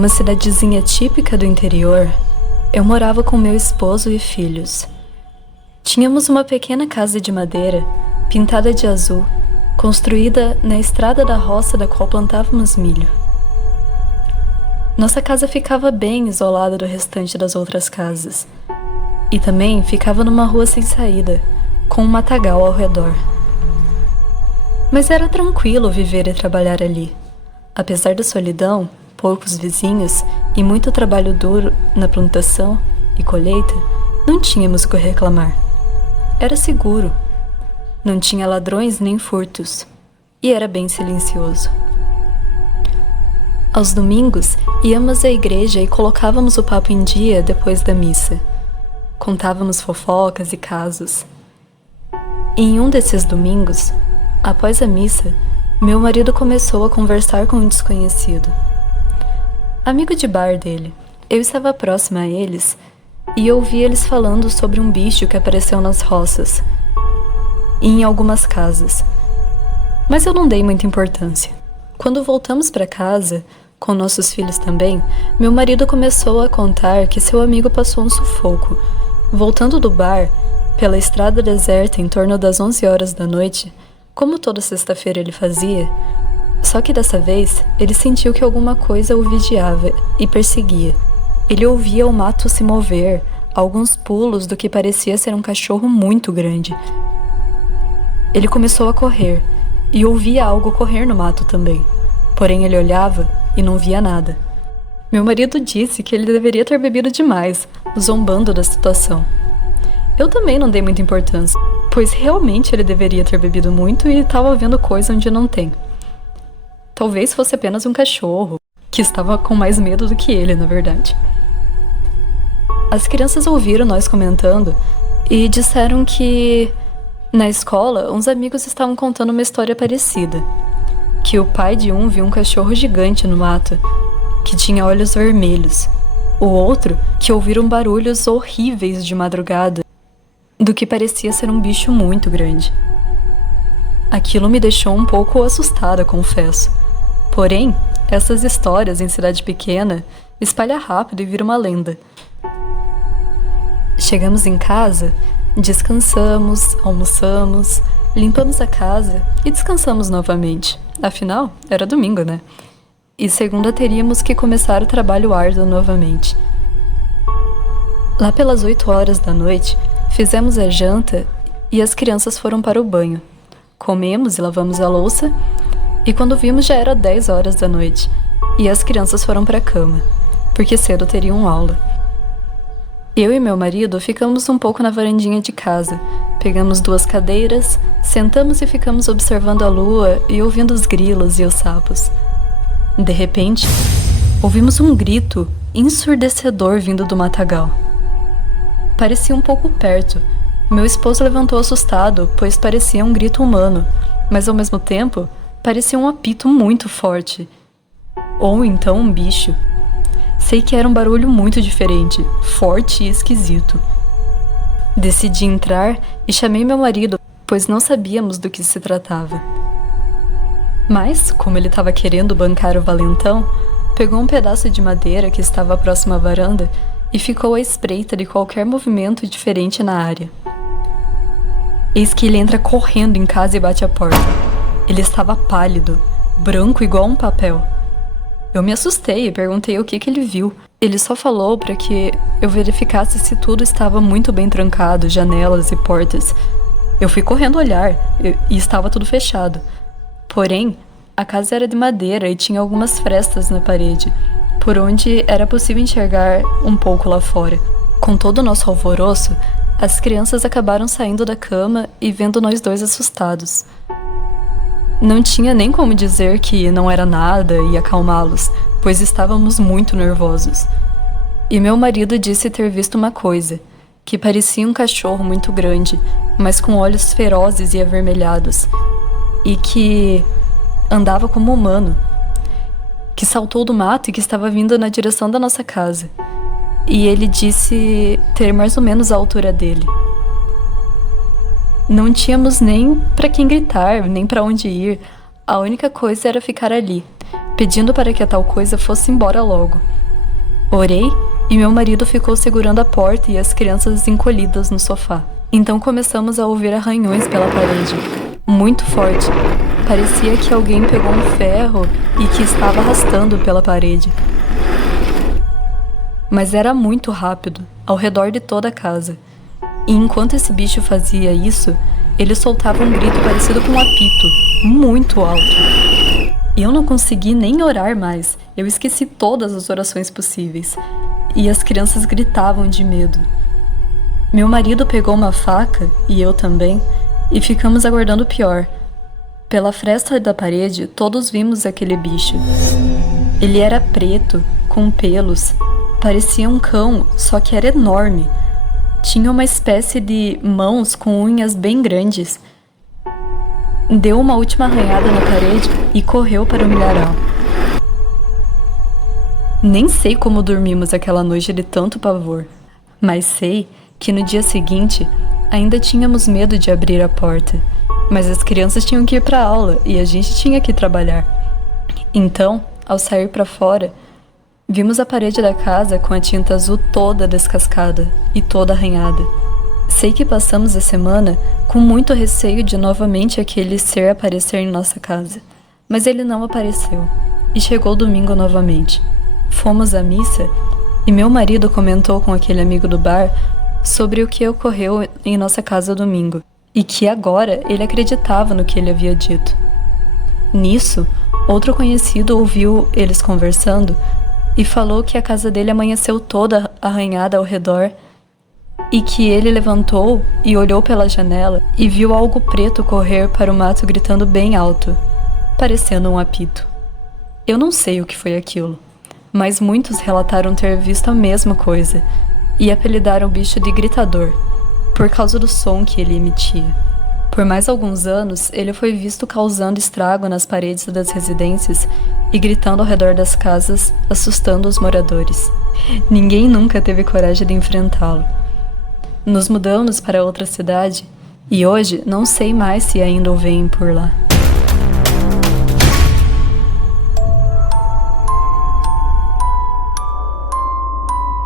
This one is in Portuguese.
Numa cidadezinha típica do interior, eu morava com meu esposo e filhos. Tínhamos uma pequena casa de madeira, pintada de azul, construída na estrada da roça da qual plantávamos milho. Nossa casa ficava bem isolada do restante das outras casas. E também ficava numa rua sem saída, com um matagal ao redor. Mas era tranquilo viver e trabalhar ali. Apesar da solidão, poucos vizinhos e muito trabalho duro na plantação e colheita, não tínhamos o que reclamar. Era seguro. Não tinha ladrões nem furtos. E era bem silencioso. Aos domingos, íamos à igreja e colocávamos o papo em dia depois da missa. Contávamos fofocas e casos. E em um desses domingos, após a missa, meu marido começou a conversar com um desconhecido. Amigo de bar dele. Eu estava próxima a eles e ouvi eles falando sobre um bicho que apareceu nas roças e em algumas casas. Mas eu não dei muita importância. Quando voltamos para casa, com nossos filhos também, meu marido começou a contar que seu amigo passou um sufoco. Voltando do bar, pela estrada deserta em torno das 11 horas da noite, como toda sexta-feira ele fazia, só que dessa vez ele sentiu que alguma coisa o vigiava e perseguia. Ele ouvia o mato se mover, alguns pulos do que parecia ser um cachorro muito grande. Ele começou a correr, e ouvia algo correr no mato também. Porém ele olhava e não via nada. Meu marido disse que ele deveria ter bebido demais, zombando da situação. Eu também não dei muita importância, pois realmente ele deveria ter bebido muito e estava vendo coisa onde não tem. Talvez fosse apenas um cachorro, que estava com mais medo do que ele, na verdade. As crianças ouviram nós comentando e disseram que, na escola, uns amigos estavam contando uma história parecida. Que o pai de um viu um cachorro gigante no mato, que tinha olhos vermelhos. O outro, que ouviram barulhos horríveis de madrugada, do que parecia ser um bicho muito grande. Aquilo me deixou um pouco assustada, confesso. Porém, essas histórias em cidade pequena espalham rápido e viram uma lenda. Chegamos em casa, descansamos, almoçamos, limpamos a casa e descansamos novamente. Afinal, era domingo, né? E segunda teríamos que começar o trabalho árduo novamente. Lá pelas 8 horas da noite, fizemos a janta e as crianças foram para o banho. Comemos e lavamos a louça, e quando vimos já era 10 horas da noite, e as crianças foram para a cama, porque cedo teriam aula. Eu e meu marido ficamos um pouco na varandinha de casa, pegamos 2 cadeiras, sentamos e ficamos observando a lua e ouvindo os grilos e os sapos. De repente, ouvimos um grito ensurdecedor vindo do matagal. Parecia um pouco perto. Meu esposo levantou assustado, pois parecia um grito humano, mas ao mesmo tempo, parecia um apito muito forte. Ou então um bicho. Sei que era um barulho muito diferente, forte e esquisito. Decidi entrar e chamei meu marido, pois não sabíamos do que se tratava. Mas, como ele estava querendo bancar o valentão, pegou um pedaço de madeira que estava próximo à varanda e ficou à espreita de qualquer movimento diferente na área. Eis que ele entra correndo em casa e bate a porta. Ele estava pálido, branco igual um papel. Eu me assustei e perguntei o que ele viu. Ele só falou para que eu verificasse se tudo estava muito bem trancado, janelas e portas. Eu fui correndo olhar e estava tudo fechado. Porém, a casa era de madeira e tinha algumas frestas na parede, por onde era possível enxergar um pouco lá fora. Com todo o nosso alvoroço, as crianças acabaram saindo da cama e vendo nós dois assustados. Não tinha nem como dizer que não era nada e acalmá-los, pois estávamos muito nervosos. E meu marido disse ter visto uma coisa, que parecia um cachorro muito grande, mas com olhos ferozes e avermelhados, e que andava como humano, que saltou do mato e que estava vindo na direção da nossa casa. E ele disse ter mais ou menos a altura dele. Não tínhamos nem para quem gritar, nem para onde ir. A única coisa era ficar ali, pedindo para que a tal coisa fosse embora logo. Orei e meu marido ficou segurando a porta e as crianças encolhidas no sofá. Então começamos a ouvir arranhões pela parede, muito forte. Parecia que alguém pegou um ferro e que estava arrastando pela parede. Mas era muito rápido, ao redor de toda a casa. E enquanto esse bicho fazia isso, ele soltava um grito parecido com um apito, muito alto. Eu não consegui nem orar mais, eu esqueci todas as orações possíveis. E as crianças gritavam de medo. Meu marido pegou uma faca, e eu também, e ficamos aguardando o pior. Pela fresta da parede, todos vimos aquele bicho. Ele era preto, com pelos, parecia um cão, só que era enorme. Tinha uma espécie de mãos com unhas bem grandes. Deu uma última arranhada na parede e correu para o milharal. Nem sei como dormimos aquela noite de tanto pavor, mas sei que no dia seguinte ainda tínhamos medo de abrir a porta, mas as crianças tinham que ir para a aula e a gente tinha que trabalhar. Então, ao sair para fora, vimos a parede da casa com a tinta azul toda descascada e toda arranhada. Sei que passamos a semana com muito receio de novamente aquele ser aparecer em nossa casa, mas ele não apareceu e chegou domingo novamente. Fomos à missa e meu marido comentou com aquele amigo do bar sobre o que ocorreu em nossa casa domingo e que agora ele acreditava no que ele havia dito. Nisso, outro conhecido ouviu eles conversando e falou que a casa dele amanheceu toda arranhada ao redor e que ele levantou e olhou pela janela e viu algo preto correr para o mato gritando bem alto, parecendo um apito. Eu não sei o que foi aquilo, mas muitos relataram ter visto a mesma coisa e apelidaram o bicho de gritador, por causa do som que ele emitia. Por mais alguns anos, ele foi visto causando estrago nas paredes das residências e gritando ao redor das casas, assustando os moradores. Ninguém nunca teve coragem de enfrentá-lo. Nos mudamos para outra cidade e hoje não sei mais se ainda o veem por lá.